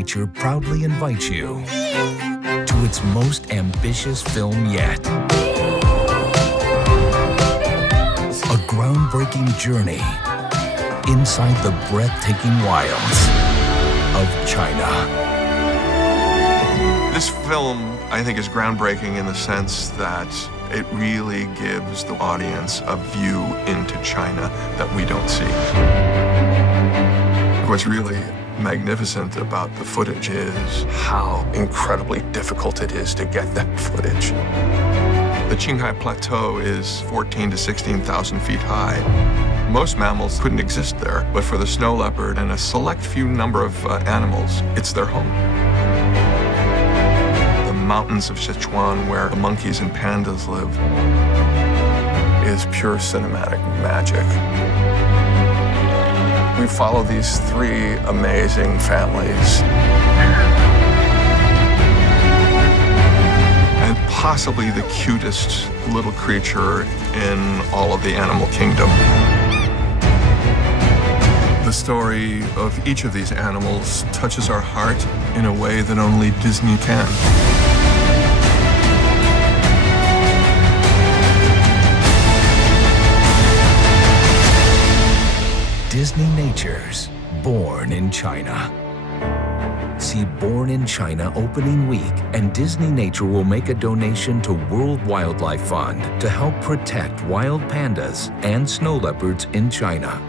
Nature proudly invites you to its most ambitious film yet. A groundbreaking journey inside the breathtaking wilds of China. This film, I think, is groundbreaking in the sense that it really gives the audience a view into China that we don't see. What's really magnificent about the footage is how incredibly difficult it is to get that footage. The Qinghai Plateau is 14 to 16,000 feet high. Most mammals couldn't exist there, but for the snow leopard and a select few number of animals, it's their home. The mountains of Sichuan, where the monkeys and pandas live, is pure cinematic magic. We follow these three amazing families. And possibly the cutest little creature in all of the animal kingdom. The story of each of these animals touches our heart in a way that only Disney can. Disney Nature's Born in China. See Born in China opening week, and Disney Nature will make a donation to World Wildlife Fund to help protect wild pandas and snow leopards in China.